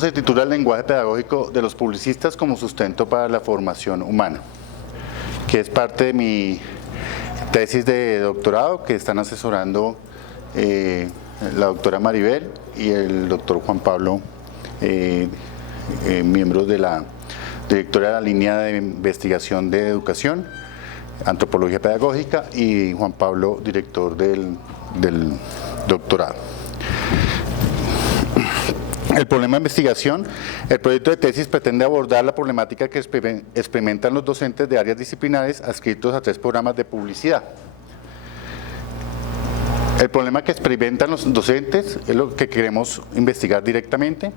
Se titula El lenguaje pedagógico de los publicistas como sustento para la formación humana, que es parte de mi tesis de doctorado que están asesorando la doctora Maribel y el doctor Juan Pablo, miembros de la directora de la línea de investigación de educación, antropología pedagógica, y Juan Pablo, director del doctorado. El problema de investigación. El proyecto de tesis pretende abordar la problemática que experimentan los docentes de áreas disciplinares adscritos a 3 programas de publicidad. El problema que experimentan los docentes es lo que queremos investigar directamente.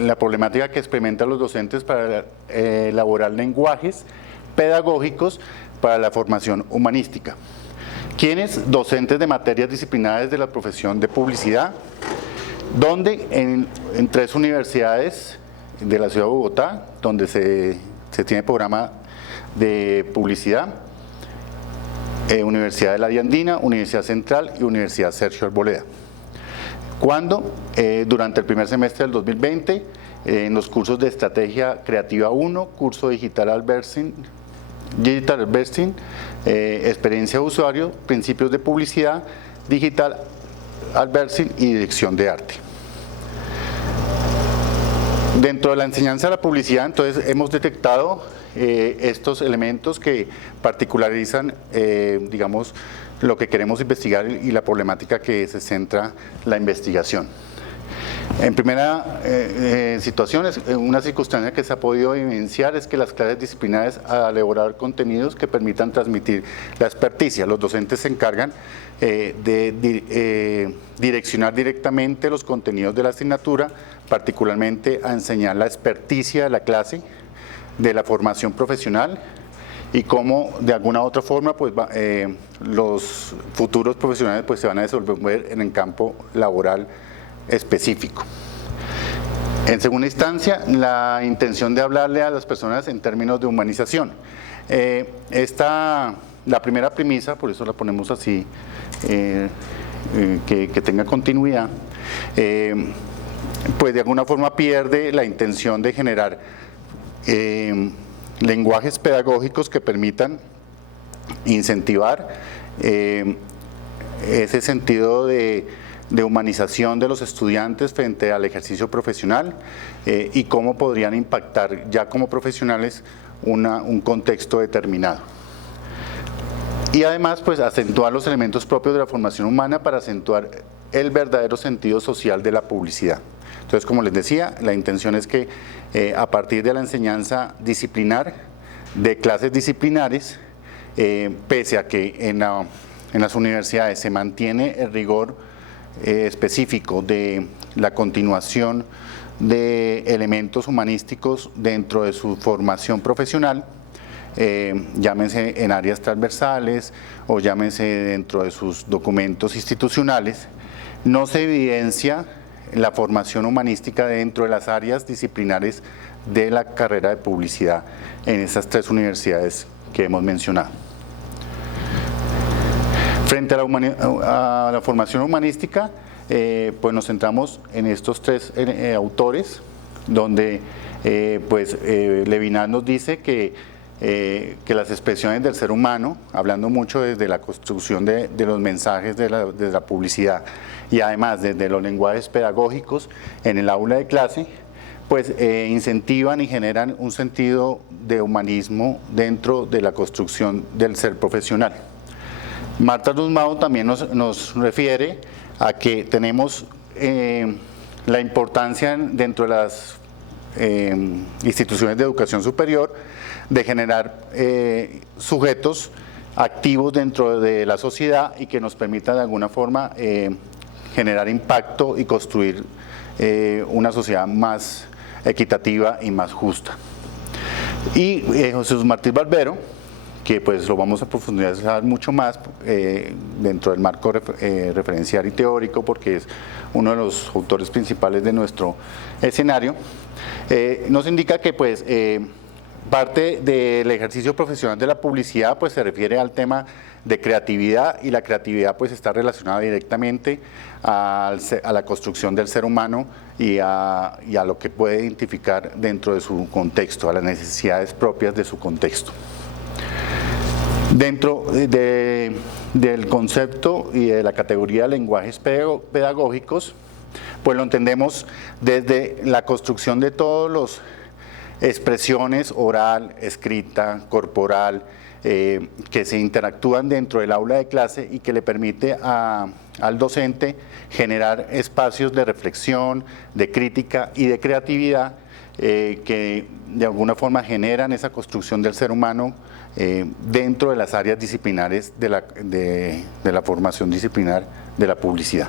La problemática que experimentan los docentes para elaborar lenguajes pedagógicos para la formación humanística. ¿Quiénes? Docentes de materias disciplinares de la profesión de publicidad, donde en 3 universidades de la ciudad de Bogotá, donde se tiene programa de publicidad, Universidad de la Vía Andina, Universidad Central y Universidad Sergio Arboleda. Cuando durante el primer semestre del 2020, en los cursos de Estrategia Creativa 1, curso Digital Advertising, Experiencia de Usuario, Principios de Publicidad, Digital Advertising y Dirección de Arte. Dentro de la enseñanza de la publicidad, entonces, hemos detectado estos elementos que particularizan, digamos, lo que queremos investigar y la problemática que se centra la investigación. En primera situación, una circunstancia que se ha podido evidenciar es que las clases disciplinares al elaborar contenidos que permitan transmitir la experticia. Los docentes se encargan de direccionar directamente los contenidos de la asignatura, particularmente a enseñar la experticia de la clase, de la formación profesional y cómo de alguna u otra forma pues, los futuros profesionales pues, se van a desenvolver en el campo laboral específico. En segunda instancia, la intención de hablarle a las personas en términos de humanización. La primera premisa, por eso la ponemos así, que tenga continuidad, pues de alguna forma pierde la intención de generar lenguajes pedagógicos que permitan incentivar ese sentido de humanización de los estudiantes frente al ejercicio profesional y cómo podrían impactar ya como profesionales un contexto determinado. Y además, pues, acentuar los elementos propios de la formación humana para acentuar el verdadero sentido social de la publicidad. Entonces, como les decía, la intención es que a partir de la enseñanza disciplinar, de clases disciplinares, pese a que en las universidades se mantiene el rigor específico de la continuación de elementos humanísticos dentro de su formación profesional, llámense en áreas transversales o llámense dentro de sus documentos institucionales, no se evidencia la formación humanística dentro de las áreas disciplinares de la carrera de publicidad en esas 3 universidades que hemos mencionado. Frente a la formación humanística, pues nos centramos en estos 3 autores, donde Levinas nos dice que las expresiones del ser humano, hablando mucho desde la construcción de los mensajes de la publicidad y además desde los lenguajes pedagógicos en el aula de clase, pues incentivan y generan un sentido de humanismo dentro de la construcción del ser profesional. Marta Nussbaum también nos refiere a que tenemos la importancia dentro de las instituciones de educación superior de generar sujetos activos dentro de la sociedad y que nos permita de alguna forma generar impacto y construir una sociedad más equitativa y más justa. Y José Martí Barbero, que pues lo vamos a profundizar mucho más dentro del marco referencial y teórico, porque es uno de los autores principales de nuestro escenario, nos indica que pues Parte del ejercicio profesional de la publicidad pues se refiere al tema de creatividad, y la creatividad pues está relacionada directamente a la construcción del ser humano y a lo que puede identificar dentro de su contexto, a las necesidades propias de su contexto. Dentro del concepto y de la categoría de lenguajes pedagógicos, pues lo entendemos desde la construcción de todos los expresiones oral, escrita, corporal, que se interactúan dentro del aula de clase y que le permite al docente generar espacios de reflexión, de crítica y de creatividad que de alguna forma generan esa construcción del ser humano dentro de las áreas disciplinares de la formación disciplinar de la publicidad.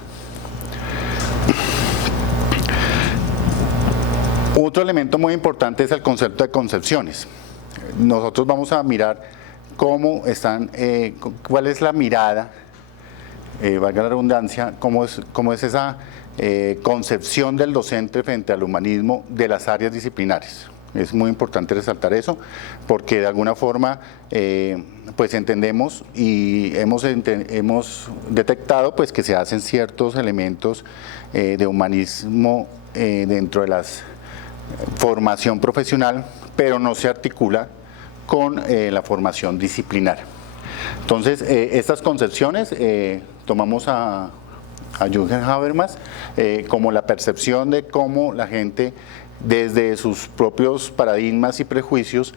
Otro elemento muy importante es el concepto de concepciones. Nosotros vamos a mirar cómo están, cuál es la mirada, valga la redundancia, cómo es esa concepción del docente frente al humanismo de las áreas disciplinares. Es muy importante resaltar eso, porque de alguna forma pues entendemos y hemos detectado pues que se hacen ciertos elementos de humanismo dentro de las formación profesional, pero no se articula con la formación disciplinar. Entonces, estas concepciones tomamos a Jürgen Habermas como la percepción de cómo la gente, desde sus propios paradigmas y prejuicios,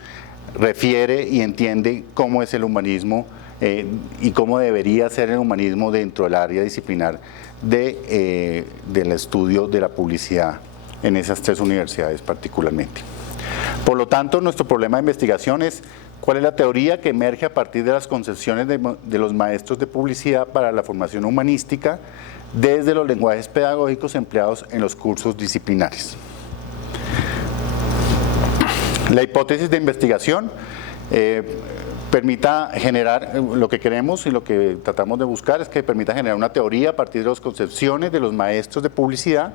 refiere y entiende cómo es el humanismo y cómo debería ser el humanismo dentro del área disciplinar del estudio de la publicidad en esas tres universidades particularmente. Por lo tanto, nuestro problema de investigación es cuál es la teoría que emerge a partir de las concepciones de los maestros de publicidad para la formación humanística desde los lenguajes pedagógicos empleados en los cursos disciplinares. La hipótesis de investigación permita generar, lo que queremos y lo que tratamos de buscar es que permita generar una teoría a partir de las concepciones de los maestros de publicidad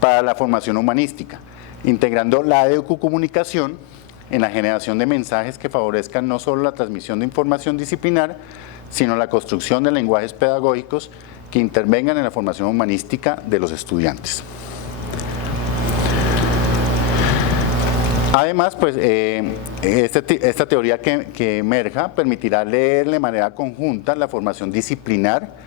para la formación humanística, integrando la educomunicación en la generación de mensajes que favorezcan no solo la transmisión de información disciplinar, sino la construcción de lenguajes pedagógicos que intervengan en la formación humanística de los estudiantes. Además, pues, esta teoría que emerja permitirá leer de manera conjunta la formación disciplinar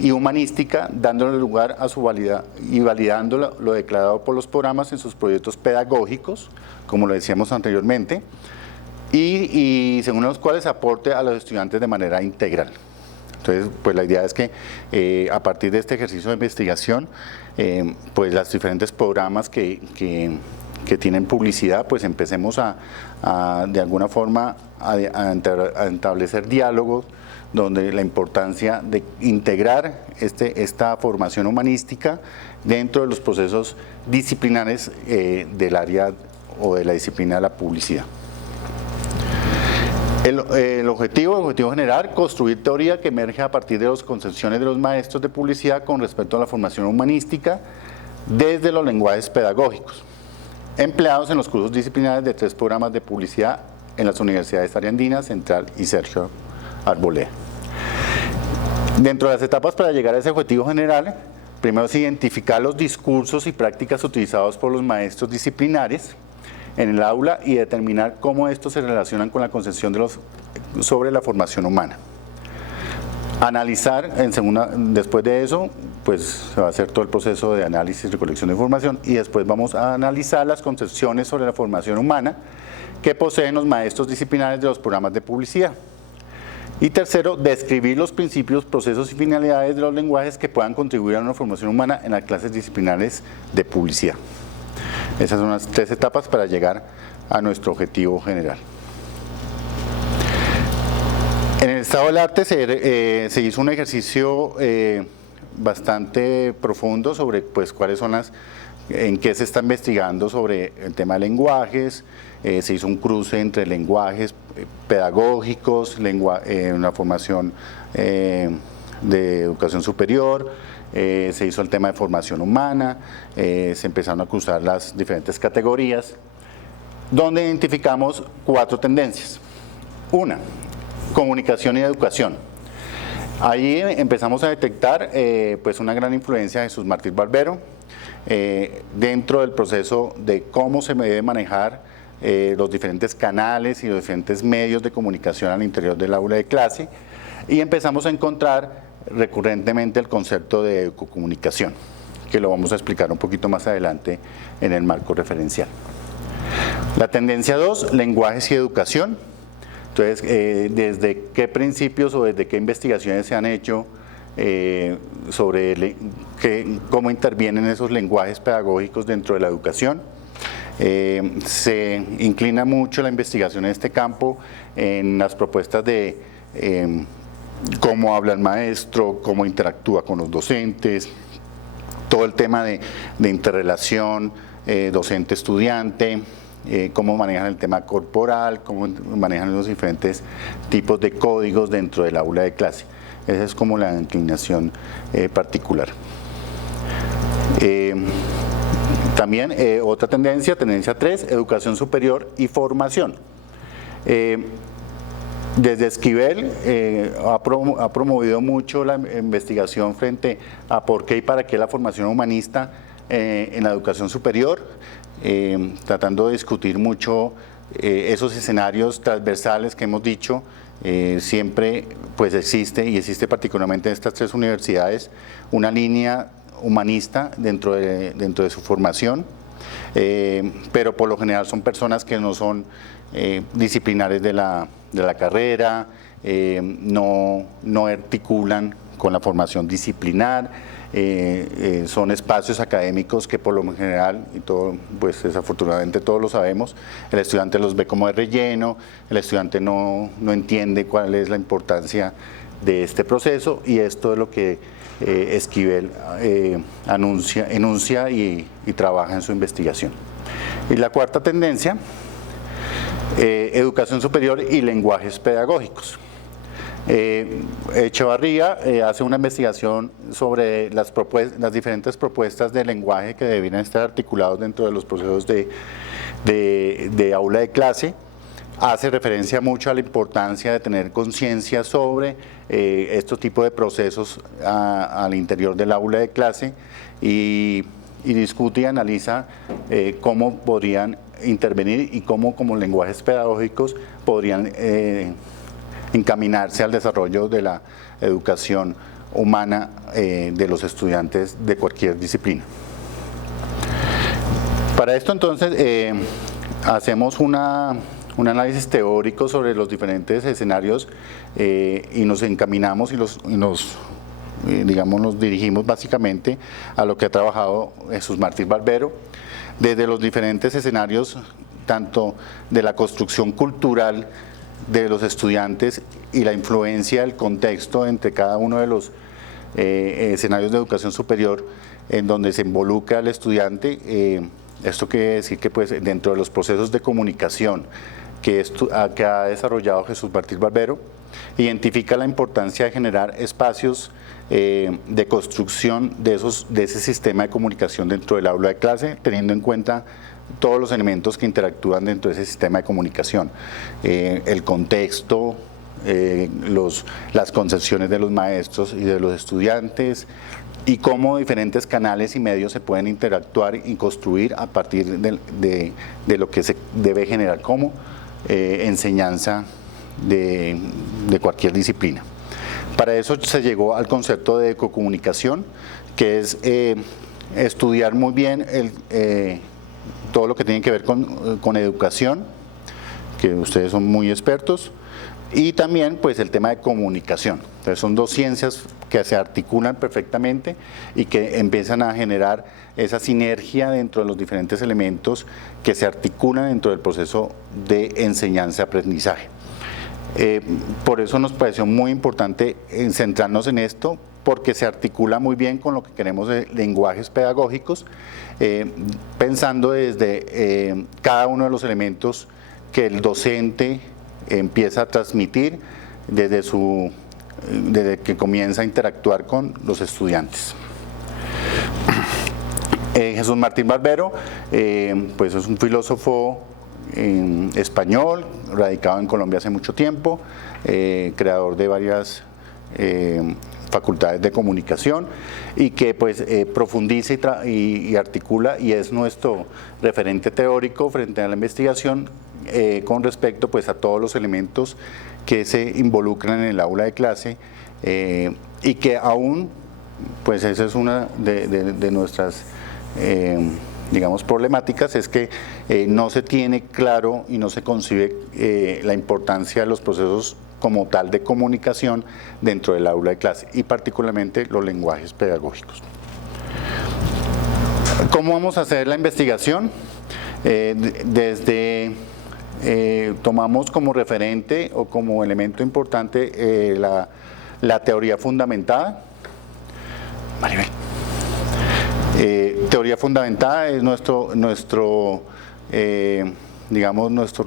y humanística, dándole lugar a su validad y validando lo declarado por los programas en sus proyectos pedagógicos, como lo decíamos anteriormente, y según los cuales aporte a los estudiantes de manera integral. Entonces, pues la idea es que a partir de este ejercicio de investigación, pues los diferentes programas que tienen publicidad, pues empecemos de alguna forma a establecer diálogos donde la importancia de integrar esta formación humanística dentro de los procesos disciplinares del área o de la disciplina de la publicidad. El objetivo general, construir teoría que emerge a partir de las concepciones de los maestros de publicidad con respecto a la formación humanística desde los lenguajes pedagógicos, empleados en los cursos disciplinares de 3 programas de publicidad en las universidades Ariandina, Central y Sergio Arboleda. Dentro de las etapas para llegar a ese objetivo general, primero es identificar los discursos y prácticas utilizados por los maestros disciplinares en el aula y determinar cómo estos se relacionan con la concepción sobre la formación humana. Analizar, después de eso, pues se va a hacer todo el proceso de análisis y recolección de información, y después vamos a analizar las concepciones sobre la formación humana que poseen los maestros disciplinares de los programas de publicidad. Y tercero, describir los principios, procesos y finalidades de los lenguajes que puedan contribuir a una formación humana en las clases disciplinares de publicidad. Esas son las 3 etapas para llegar a nuestro objetivo general. En el estado del arte se hizo un ejercicio bastante profundo sobre pues, cuáles son en qué se está investigando sobre el tema de lenguajes. Se hizo un cruce entre lenguajes pedagógicos, una formación de educación superior, se hizo el tema de formación humana, se empezaron a cruzar las diferentes categorías donde identificamos 4 tendencias. Una, comunicación y educación. Ahí empezamos a detectar pues una gran influencia de Jesús Martín Barbero dentro del proceso de cómo se debe manejar los diferentes canales y los diferentes medios de comunicación al interior del aula de clase, y empezamos a encontrar recurrentemente el concepto de ecocomunicación, que lo vamos a explicar un poquito más adelante en el marco referencial. La tendencia 2, lenguajes y educación. Entonces, ¿desde qué principios o desde qué investigaciones se han hecho sobre cómo intervienen esos lenguajes pedagógicos dentro de la educación? Se inclina mucho la investigación en este campo en las propuestas de cómo habla el maestro, cómo interactúa con los docentes, todo el tema de interrelación docente-estudiante, cómo manejan el tema corporal, cómo manejan los diferentes tipos de códigos dentro del aula de clase. Esa es como la inclinación particular. También otra tendencia 3, educación superior y formación. Desde Esquivel ha promovido mucho la investigación frente a por qué y para qué la formación humanista en la educación superior, tratando de discutir mucho esos escenarios transversales que hemos dicho. Siempre pues existe particularmente en estas 3 universidades una línea humanista dentro de su formación, pero por lo general son personas que no son disciplinares de la carrera, no articulan con la formación disciplinar, son espacios académicos que por lo general, y todo, pues desafortunadamente todos lo sabemos, el estudiante los ve como de relleno, el estudiante no entiende cuál es la importancia de este proceso, y esto es lo que Esquivel enuncia y trabaja en su investigación. Y la 4ª tendencia, educación superior y lenguajes pedagógicos. Echevarría hace una investigación sobre las diferentes propuestas de lenguaje que debieran estar articulados dentro de los procesos de aula de clase. Hace referencia mucho a la importancia de tener conciencia sobre estos tipos de procesos al interior del aula de clase, y discute y analiza cómo podrían intervenir y cómo como lenguajes pedagógicos podrían encaminarse al desarrollo de la educación humana de los estudiantes de cualquier disciplina. Para esto entonces hacemos un análisis teórico sobre los diferentes escenarios y nos encaminamos y nos dirigimos básicamente a lo que ha trabajado Jesús Martín Barbero, desde los diferentes escenarios, tanto de la construcción cultural de los estudiantes y la influencia del contexto entre cada uno de los escenarios de educación superior en donde se involucra al estudiante. Esto quiere decir que pues, dentro de los procesos de comunicación que ha desarrollado Jesús Martín Barbero, identifica la importancia de generar espacios de construcción de ese sistema de comunicación dentro del aula de clase, teniendo en cuenta todos los elementos que interactúan dentro de ese sistema de comunicación, el contexto, las concepciones de los maestros y de los estudiantes, y cómo diferentes canales y medios se pueden interactuar y construir a partir de lo que se debe generar como enseñanza de cualquier disciplina. Para eso se llegó al concepto de ecocomunicación, que es estudiar muy bien todo lo que tiene que ver con educación, que ustedes son muy expertos, y también pues el tema de comunicación. Entonces son 2 ciencias que se articulan perfectamente y que empiezan a generar esa sinergia dentro de los diferentes elementos que se articulan dentro del proceso de enseñanza-aprendizaje. Por eso nos pareció muy importante centrarnos en esto, porque se articula muy bien con lo que queremos de lenguajes pedagógicos, pensando desde cada uno de los elementos que el docente empieza a transmitir desde que comienza a interactuar con los estudiantes. Jesús Martín Barbero pues es un filósofo español, radicado en Colombia hace mucho tiempo, creador de varias facultades de comunicación y que pues profundiza y articula y es nuestro referente teórico frente a la investigación con respecto pues a todos los elementos que se involucran en el aula de clase y que aún pues esa es una de nuestras digamos problemáticas, es que no se tiene claro y no se concibe la importancia de los procesos como tal de comunicación dentro del aula de clase y particularmente los lenguajes pedagógicos. ¿Cómo vamos a hacer la investigación? Tomamos como referente o como elemento importante la teoría fundamentada. Maribel. Teoría fundamentada es nuestro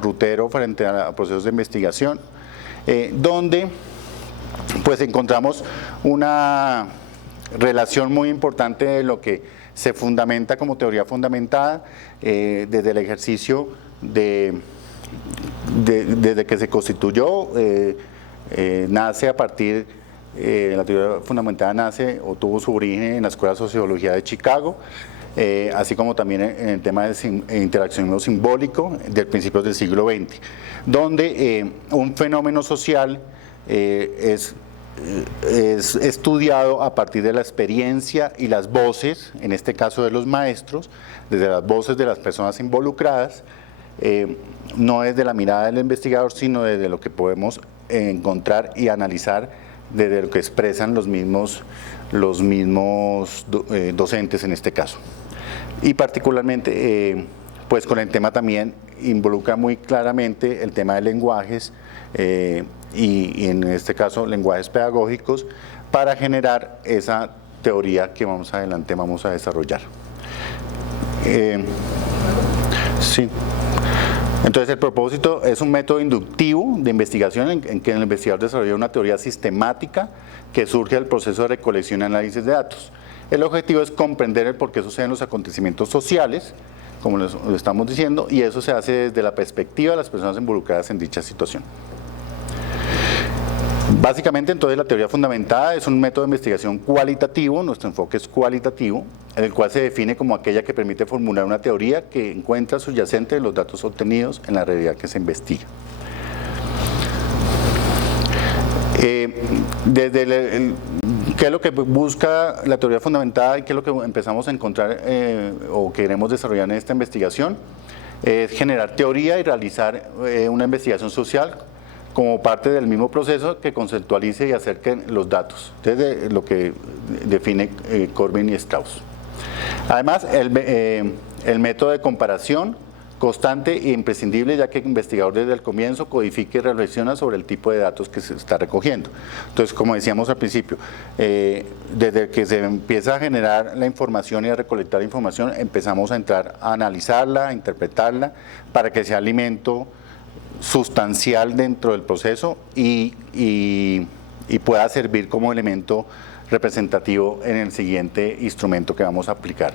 rutero frente a procesos de investigación, donde pues encontramos una relación muy importante de lo que se fundamenta como teoría fundamentada desde el ejercicio desde que se constituyó, nace a partir la teoría fundamentada nace o tuvo su origen en la Escuela de Sociología de Chicago, así como también en el tema de interaccionismo simbólico del principios del siglo XX, donde un fenómeno social es estudiado a partir de la experiencia y las voces, en este caso de los maestros, desde las voces de las personas involucradas, no desde la mirada del investigador, sino desde lo que podemos encontrar y analizar desde lo que expresan los mismos docentes en este caso. Y particularmente, pues con el tema también involucra muy claramente el tema de lenguajes y en este caso lenguajes pedagógicos para generar esa teoría que más adelante vamos a desarrollar. Sí. Entonces el propósito es un método inductivo de investigación en que el investigador desarrolla una teoría sistemática que surge del proceso de recolección y análisis de datos. El objetivo es comprender el por qué suceden los acontecimientos sociales, como lo estamos diciendo, y eso se hace desde la perspectiva de las personas involucradas en dicha situación. Básicamente, entonces, la teoría fundamentada es un método de investigación cualitativo, nuestro enfoque es cualitativo, en el cual se define como aquella que permite formular una teoría que encuentra subyacente en los datos obtenidos en la realidad que se investiga. ¿Qué es lo que busca la teoría fundamentada y qué es lo que empezamos a encontrar o queremos desarrollar en esta investigación? Es generar teoría y realizar una investigación social como parte del mismo proceso que conceptualice y acerque los datos, desde lo que define Corbin y Strauss. Además, el método de comparación constante e imprescindible, ya que el investigador desde el comienzo codifica y reflexiona sobre el tipo de datos que se está recogiendo. Entonces, como decíamos al principio, desde que se empieza a generar la información y a recolectar la información, empezamos a entrar a analizarla, a interpretarla, para que sea alimento sustancial dentro del proceso y pueda servir como elemento representativo en el siguiente instrumento que vamos a aplicar.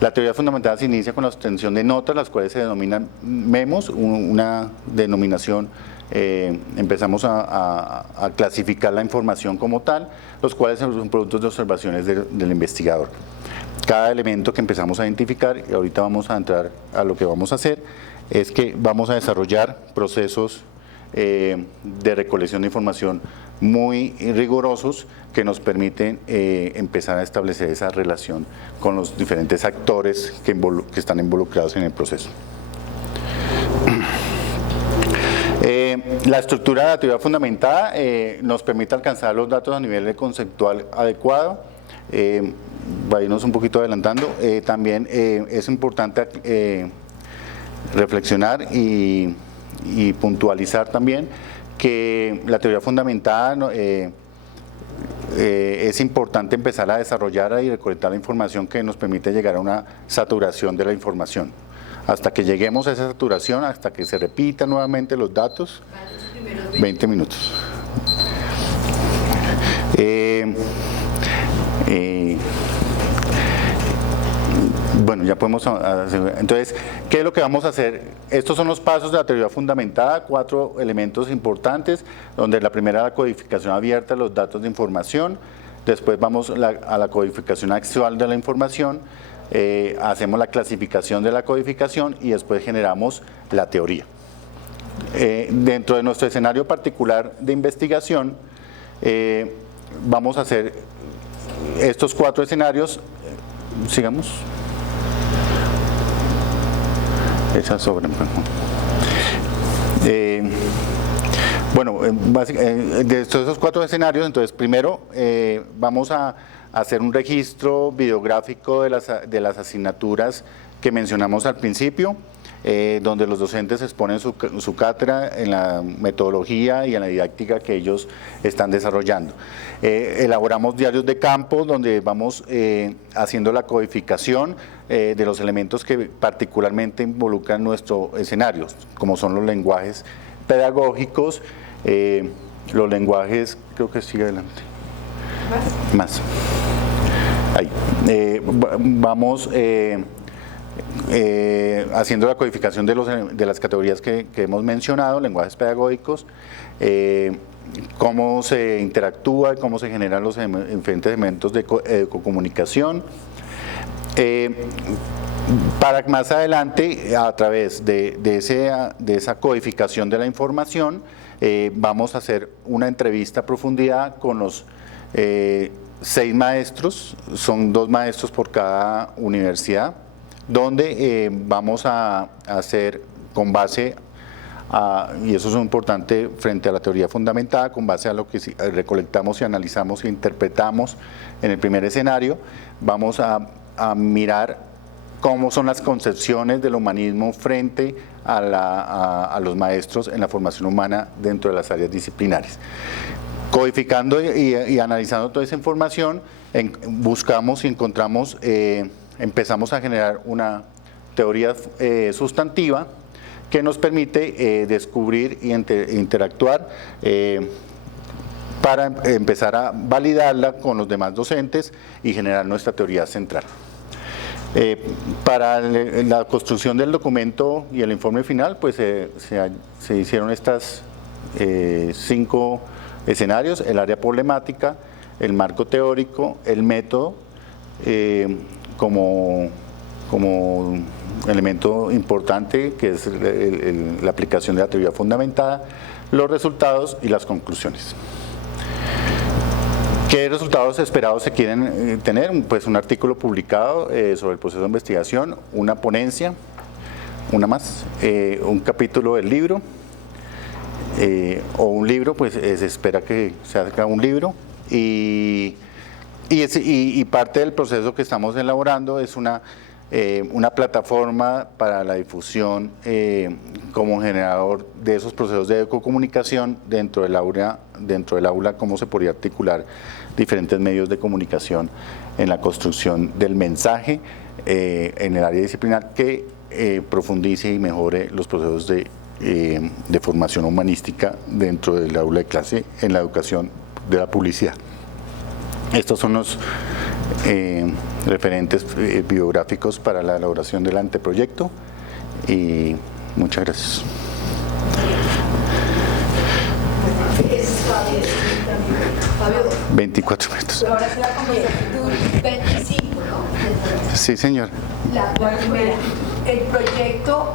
La teoría fundamental se inicia con la obtención de notas, las cuales se denominan memos, una denominación, empezamos a clasificar la información como tal, los cuales son productos de observaciones del investigador. Cada elemento que empezamos a identificar, y ahorita vamos a entrar a lo que vamos a hacer, es que vamos a desarrollar procesos de recolección de información muy rigurosos que nos permiten empezar a establecer esa relación con los diferentes actores que están involucrados en el proceso. La estructura de la teoría fundamentada nos permite alcanzar los datos a nivel de conceptual adecuado. Para irnos un poquito adelantando, también es importante reflexionar y puntualizar también que la teoría fundamentada es importante empezar a desarrollar y recolectar la información que nos permite llegar a una saturación de la información. Hasta que lleguemos a esa saturación, hasta que se repitan nuevamente los datos, 20 minutos. Bueno, ya podemos hacer. Entonces, ¿qué es lo que vamos a hacer? Estos son los pasos de la teoría fundamentada, 4 elementos importantes, donde la primera es la codificación abierta de los datos de información, después vamos a la codificación actual de la información, hacemos la clasificación de la codificación y después generamos la teoría. Dentro de nuestro escenario particular de investigación, vamos a hacer estos 4 escenarios, sigamos. Esa sobre. Bueno, de esos 4 escenarios, entonces primero vamos a hacer un registro videográfico de las asignaturas que mencionamos al principio, donde los docentes exponen su cátedra en la metodología y en la didáctica que ellos están desarrollando. Elaboramos diarios de campo donde vamos haciendo la codificación de los elementos que particularmente involucran nuestro escenario, como son los lenguajes pedagógicos, los lenguajes, creo que sigue adelante. Más. Ahí. Vamos haciendo la codificación de las categorías que hemos mencionado, lenguajes pedagógicos, cómo se interactúa y cómo se generan los diferentes elementos de comunicación. Para más adelante, a través de esa codificación de la información, vamos a hacer una entrevista a profundidad con los 6 maestros, son 2 maestros por cada universidad, donde vamos a hacer con base y eso es importante frente a la teoría fundamentada, con base a lo que recolectamos y analizamos e interpretamos en el primer escenario, vamos a mirar cómo son las concepciones del humanismo frente a los maestros en la formación humana dentro de las áreas disciplinarias. Codificando y analizando toda esa información, buscamos y encontramos, empezamos a generar una teoría sustantiva que nos permite descubrir e interactuar para empezar a validarla con los demás docentes y generar nuestra teoría central. Para la construcción del documento y el informe final, pues se hicieron estas 5 escenarios: el área problemática, el marco teórico, el método como elemento importante, que es la aplicación de la teoría fundamentada, los resultados y las conclusiones. ¿Qué resultados esperados se quieren tener? Pues un artículo publicado sobre el proceso de investigación, una ponencia, una más, un capítulo del libro, o un libro, pues se espera que se haga un libro, y parte del proceso que estamos elaborando es una plataforma para la difusión como generador de esos procesos de ecocomunicación dentro del aula, cómo se podría articular diferentes medios de comunicación en la construcción del mensaje en el área disciplinar que profundice y mejore los procesos de formación humanística dentro del aula de clase en la educación de la publicidad. Estos son los referentes biográficos para la elaboración del anteproyecto y muchas gracias. 24 minutos. Ahora es la conversación 25, ¿no? Sí, señor. La primera, el proyecto